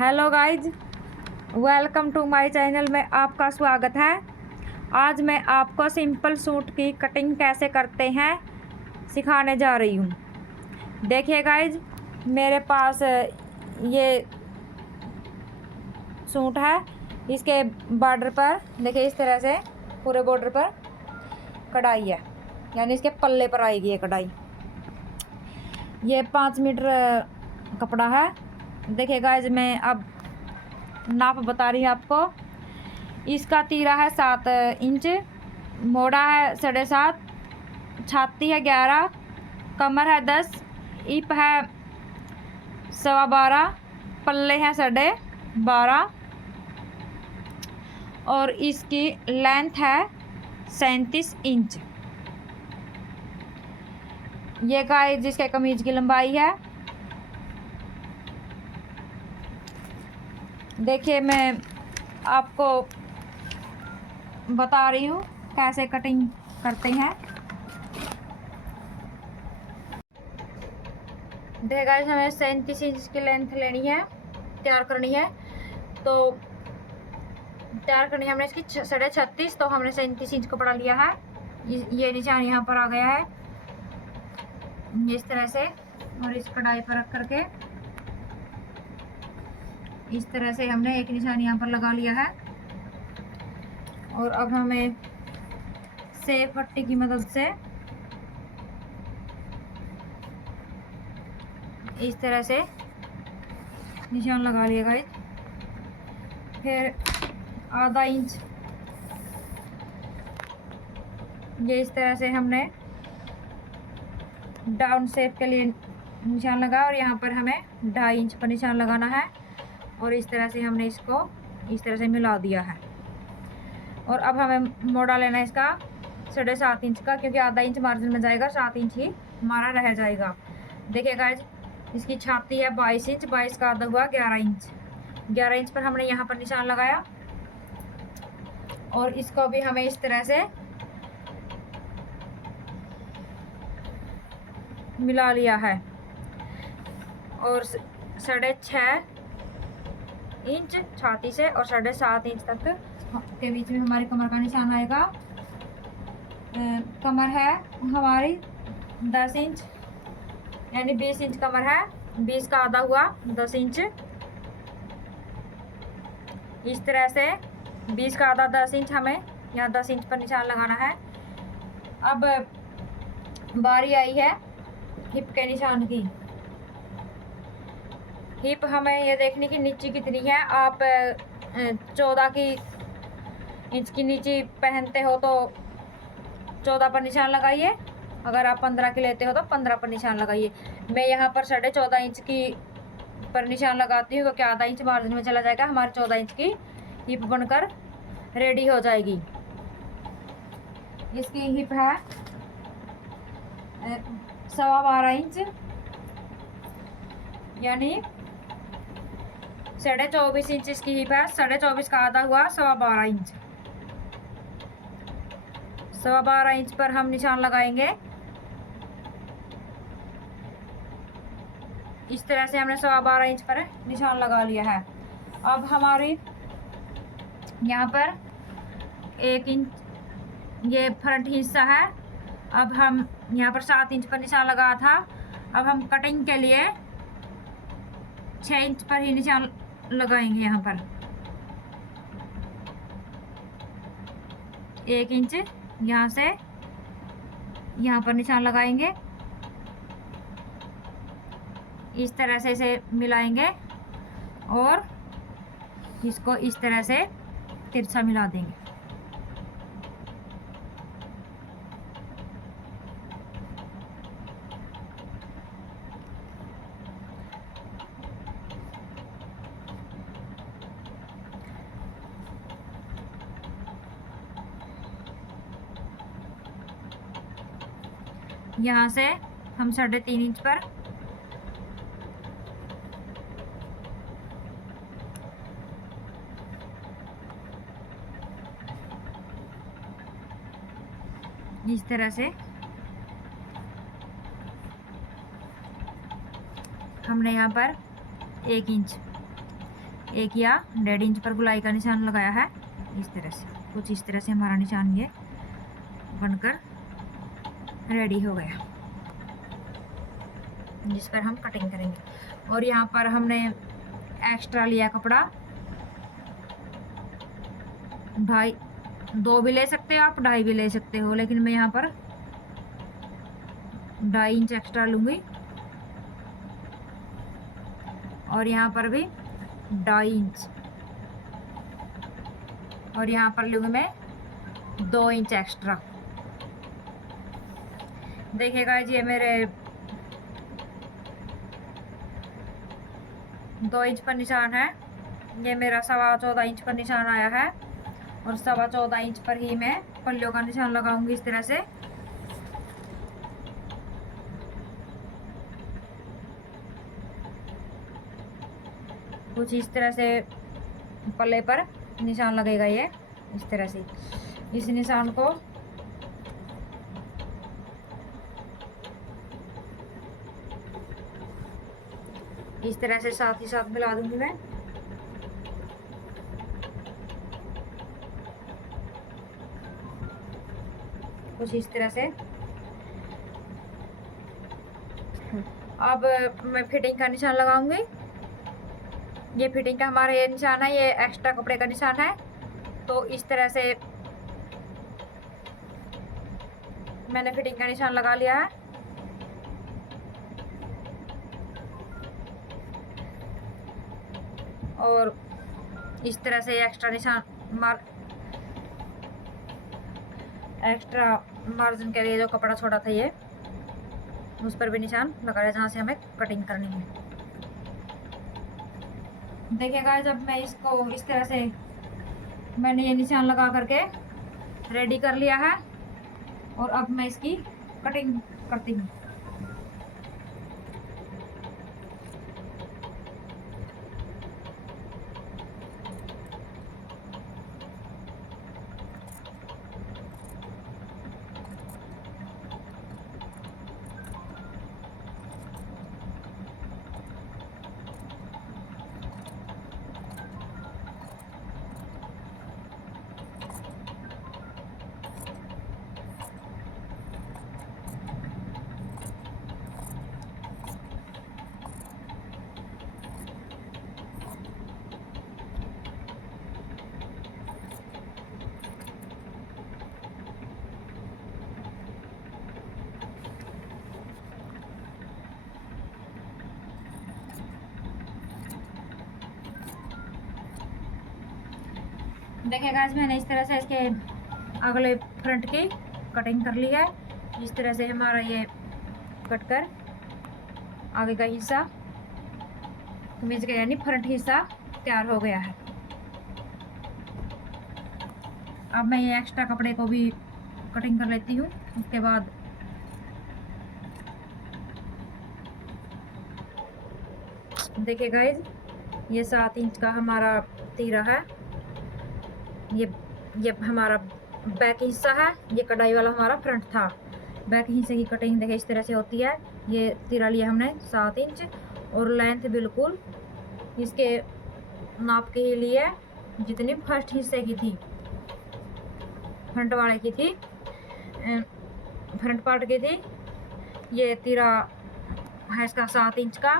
Hello guys, welcome to my channel में आपका स्वागत है। आज मैं आपको सिंपल सूट की कटिंग कैसे करते हैं सिखाने जा रही हूँ। देखिए गाइज, मेरे पास ये सूट है। इसके बॉर्डर पर देखिए इस तरह से पूरे बॉर्डर पर कढ़ाई है, यानी इसके पल्ले पर आएगी ये कढ़ाई। ये 5 मीटर कपड़ा है। देखिए गाइज, मैं अब नाप बता रही हूँ आपको। इसका तीरा है 7 इंच, मोड़ा है 7.5, छाती है 11, कमर है 10, इप है 12.25, पल्ले हैं 12.5 और इसकी लेंथ है 37 इंच। ये गाइस जिसके कमीज की लंबाई है। देखिए, मैं आपको बता रही हूँ कैसे कटिंग करते हैं। देखिए गाइस, हमें 37 इंच की लेंथ लेनी है, तैयार करनी है। तो तैयार करनी है हमने इसकी 36.5, तो हमने 37 इंच कपड़ा लिया है। ये निशान यहाँ पर आ गया है इस तरह से, और इस कढ़ाई पर रख करके इस तरह से हमने एक निशान यहाँ पर लगा लिया है। और अब हमें सेब पट्टी की मदद से इस तरह से निशान लगा लिया गाइस। फिर आधा इंच ये इस तरह से हमने डाउन शेप के लिए निशान लगा, और यहाँ पर हमें 2.5 इंच पर निशान लगाना है। और इस तरह से हमने इसको इस तरह से मिला दिया है। और अब हमें मोड़ा लेना है इसका 7.5 इंच का, क्योंकि आधा इंच मार्जिन में जाएगा, 7 इंच ही हमारा रह जाएगा। देखिए गाइस, इसकी छाती है 22 इंच, 22 का आधा हुआ 11 इंच। 11 इंच पर हमने यहाँ पर निशान लगाया, और इसको भी हमें इस तरह से मिला लिया है। और 6.5 इंच छाती से और 7.5 इंच तक के बीच में हमारी कमर का निशान आएगा। कमर है हमारी 10 इंच, यानी 20 इंच कमर है। 20 का आधा हुआ 10 इंच। इस तरह से 20 का आधा 10 इंच, हमें यहाँ 10 इंच पर निशान लगाना है। अब बारी आई है हिप के निशान की। हिप हमें ये देखने की नीचे कितनी है। आप 14 की इंच की नीचे पहनते हो तो 14 पर निशान लगाइए। अगर आप 15 की लेते हो तो 15 पर निशान लगाइए। मैं यहाँ पर 14.5 इंच की पर निशान लगाती हूँ, क्योंकि आधा इंच मार्जिन में चला जाएगा, हमारी 14 इंच की हिप बनकर रेडी हो जाएगी। इसकी हिप है 12.25 इंच, यानी 24.5 इंच इसकी हिप है। 24.5 का आधा हुआ 12.25 इंच। 12.25 इंच पर हम निशान लगाएंगे। इस तरह से हमने 12.25 इंच पर निशान लगा लिया है। अब हमारी यहाँ पर 1 इंच ये फ्रंट हिस्सा है। अब हम यहाँ पर 7 इंच पर निशान लगाया था। अब हम कटिंग के लिए 6 इंच पर ही निशान लगाएंगे। यहाँ पर 1 इंच यहाँ से यहाँ पर निशान लगाएंगे। इस तरह से इसे मिलाएंगे और इसको इस तरह से तिरछा मिला देंगे। यहाँ से हम 3.5 इंच पर इस तरह से हमने यहाँ पर 1 इंच 1 या 1.5 इंच पर गुलाई का निशान लगाया है। इस तरह से, कुछ इस तरह से हमारा निशान ये बनकर रेडी हो गया, जिस पर हम कटिंग करेंगे। और यहाँ पर हमने एक्स्ट्रा लिया कपड़ा 2.5 भी ले सकते हो आप, 2.5 भी ले सकते हो, लेकिन मैं यहाँ पर 2.5 इंच एक्स्ट्रा लूँगी। और यहाँ पर भी 2.5 इंच, और यहाँ पर लूँगी मैं 2 इंच एक्स्ट्रा। देखिएगा ये मेरे 2 इंच पर निशान है, ये मेरा 14.25 इंच पर निशान आया है। और 14.25 इंच पर ही मैं पल्लियों का निशान लगाऊंगी इस तरह से। कुछ इस तरह से पल्ले पर निशान लगेगा ये इस तरह से। इस निशान को इस तरह से साथ ही साथ मिला दूंगी मैं। कुछ इस तरह से। अब मैं फिटिंग का निशान लगाऊंगी। ये फिटिंग का हमारा ये निशान है, ये एक्स्ट्रा कपड़े का निशान है। तो इस तरह से मैंने फिटिंग का निशान लगा लिया है। और इस तरह से एक्स्ट्रा मार्जिन के लिए जो कपड़ा छोड़ा था ये, उस पर भी निशान लगा रहे जहाँ से हमें कटिंग करनी है। देखिएगा जब मैं इसको इस तरह से मैंने ये निशान लगा करके रेडी कर लिया है। और अब मैं इसकी कटिंग करती हूँ। देखिए गाइस मैंने इस तरह से इसके अगले फ्रंट की कटिंग कर ली है। इस तरह से हमारा ये कट कर आगे का हिस्सा कमीज का यानी फ्रंट हिस्सा तैयार हो गया है। अब मैं ये एक्स्ट्रा कपड़े को भी कटिंग कर लेती हूँ। उसके बाद देखिए गाइस ये 7 इंच का हमारा तीरा है। ये हमारा बैक हिस्सा है, ये कढ़ाई वाला हमारा फ्रंट था। बैक हिस्से की कटिंग देखिए इस तरह से होती है। ये तीरा लिया हमने 7 इंच और लेंथ बिल्कुल इसके नाप के लिए जितनी फर्स्ट हिस्से की थी, फ्रंट वाले की थी, फ्रंट पार्ट की थी, ये तीरा है इसका 7 इंच का।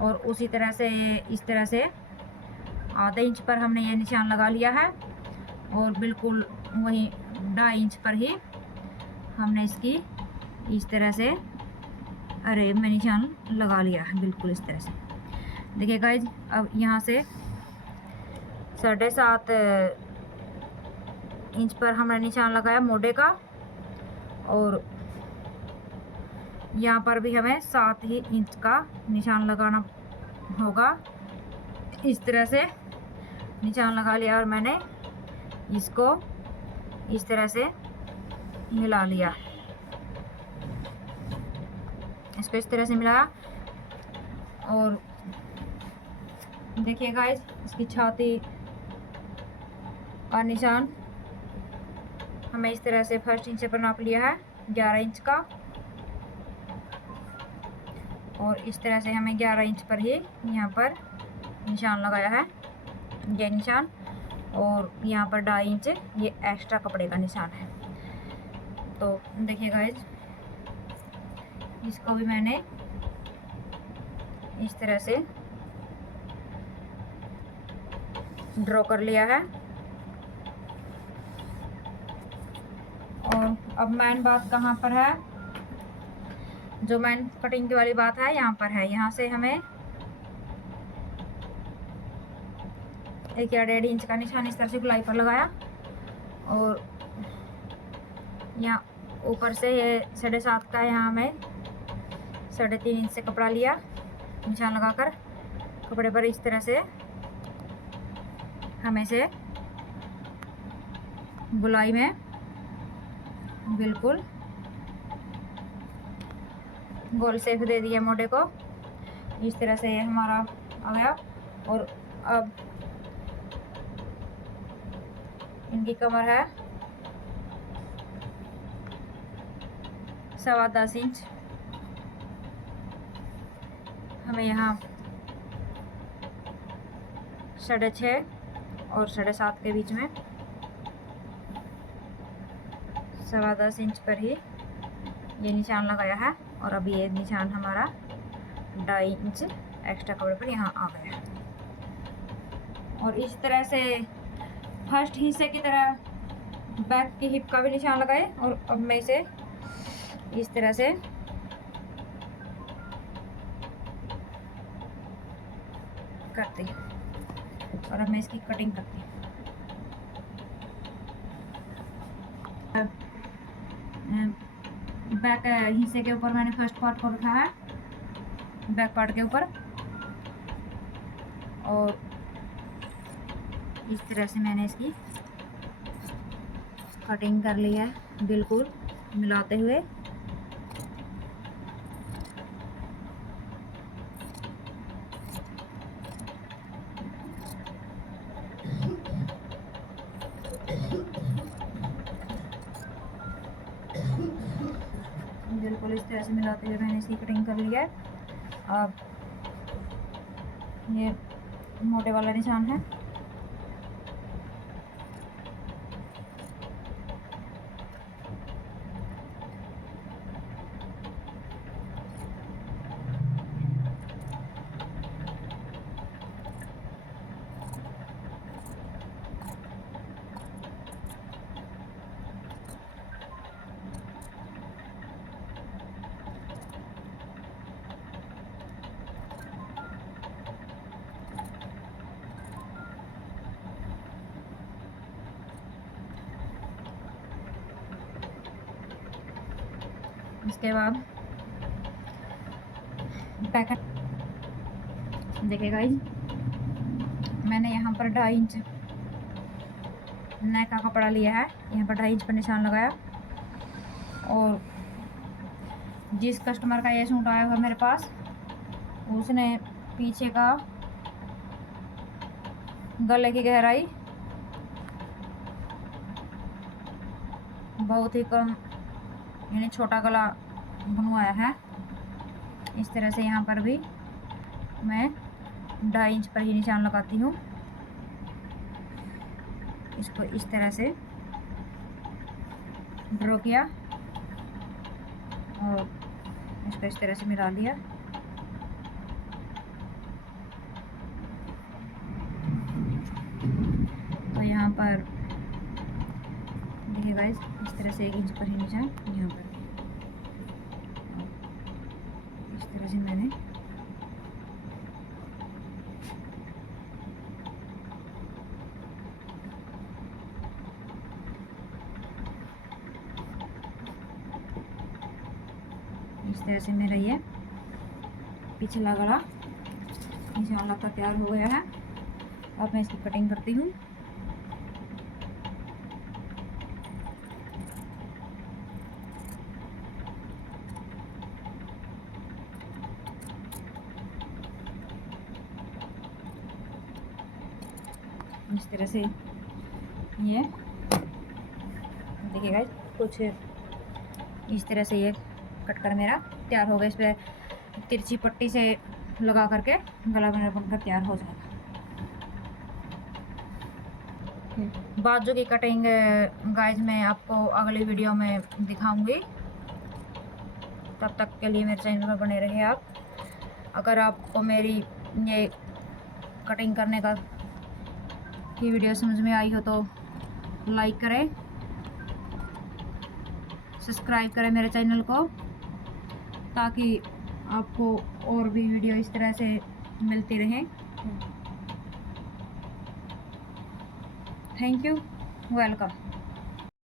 और उसी तरह से इस तरह से आधे इंच पर हमने ये निशान लगा लिया है। और बिल्कुल वही 2.5 इंच पर ही हमने इसकी इस तरह से अरे में निशान लगा लिया है बिल्कुल इस तरह से। देखिए गाइज अब यहाँ से 7.5 इंच पर हमने निशान लगाया मोटे का। और यहाँ पर भी हमें 7 ही इंच का निशान लगाना होगा। इस तरह से निशान लगा लिया और मैंने इसको इस तरह से मिला लिया। इसको इस तरह से मिलाया। और देखिए गाइस इसकी छाती का निशान हमें इस तरह से फर्स्ट इंच पर नाप लिया है 11 इंच का। और इस तरह से हमें 11 इंच पर ही यहाँ पर निशान लगाया है, ये निशान, और यहाँ पर 2.5 इंच ये एक्स्ट्रा कपड़े का निशान है। तो देखिए गाइज, इसको भी मैंने इस तरह से ड्रॉ कर लिया है। और अब मेन बात कहाँ पर है, जो मेन कटिंग की वाली बात है यहाँ पर है। यहाँ से हमें 1 या 1.5 इंच का निशान इस तरह से गुलाई पर लगाया, और यहाँ ऊपर से ये 7.5 का, यहाँ हमें 3.5 इंच से कपड़ा लिया, निशान लगाकर कपड़े पर इस तरह से हमें से गुलाई में बिल्कुल गोल शेप दे दिया मोटे को। इस तरह से ये हमारा आ गया। और अब इनकी कमर है 10.25 इंच। हमें यहाँ 6.5 और 7.5 के बीच में 10.25 इंच पर ही ये निशान लगाया है। और अभी ये निशान हमारा 2.5 इंच एक्स्ट्रा कपड़े पर यहाँ आ गया। और इस तरह से फर्स्ट हिस्से की तरह बैक की हिप का भी निशान लगाए। और अब मैं इसे इस तरह से करती हूँ, और अब मैं इसकी कटिंग करती हूँ। बैक हिस्से के ऊपर मैंने फर्स्ट पार्ट को रखा है, बैक पार्ट के ऊपर, और इस तरह से मैंने इसकी कटिंग कर ली है, बिल्कुल मिलाते हुए। बिल्कुल इस तरह से मिलाते हुए मैंने इसकी कटिंग कर ली है। अब ये मोटे वाला निशान है, इसके बाद पैकेट देखिए गाइस, मैंने यहाँ पर 2.5 इंच नेक का कपड़ा लिया है, यहाँ पर 2.5 इंच पर निशान लगाया। और जिस कस्टमर का ये सूट आया हुआ मेरे पास, उसने पीछे का गले की गहराई बहुत ही कम, यानी छोटा गला बनवाया है। इस तरह से यहाँ पर भी मैं 2.5 इंच पर ही निशान लगाती हूँ। इसको इस तरह से ड्रॉ किया और इसको इस तरह से मिला लिया। तो यहाँ पर देखिए गाइस, इस तरह से 1 इंच पर ही निशान यहाँ पर इस तरह से मैंने इस तरह से मेरा ये पिछला गला निशान लगकर तैयार हो गया है। अब मैं इसकी कटिंग करती हूँ। इस तरह से ये देखिए गाइस, कुछ इस तरह से ये कट कर मेरा तैयार हो गया। इस पर तिरछी पट्टी से लगा करके गला मेरा बनकर तैयार हो जाएगा। बाजू की कटिंग गाइस मैं आपको अगली वीडियो में दिखाऊंगी। तब तक के लिए मेरे चैनल पर बने रहे आप। अगर आपको मेरी ये कटिंग करने का की वीडियो समझ में आई हो तो लाइक करें, सब्सक्राइब करें मेरे चैनल को, ताकि आपको और भी वीडियो इस तरह से मिलती रहें। Thank you, welcome.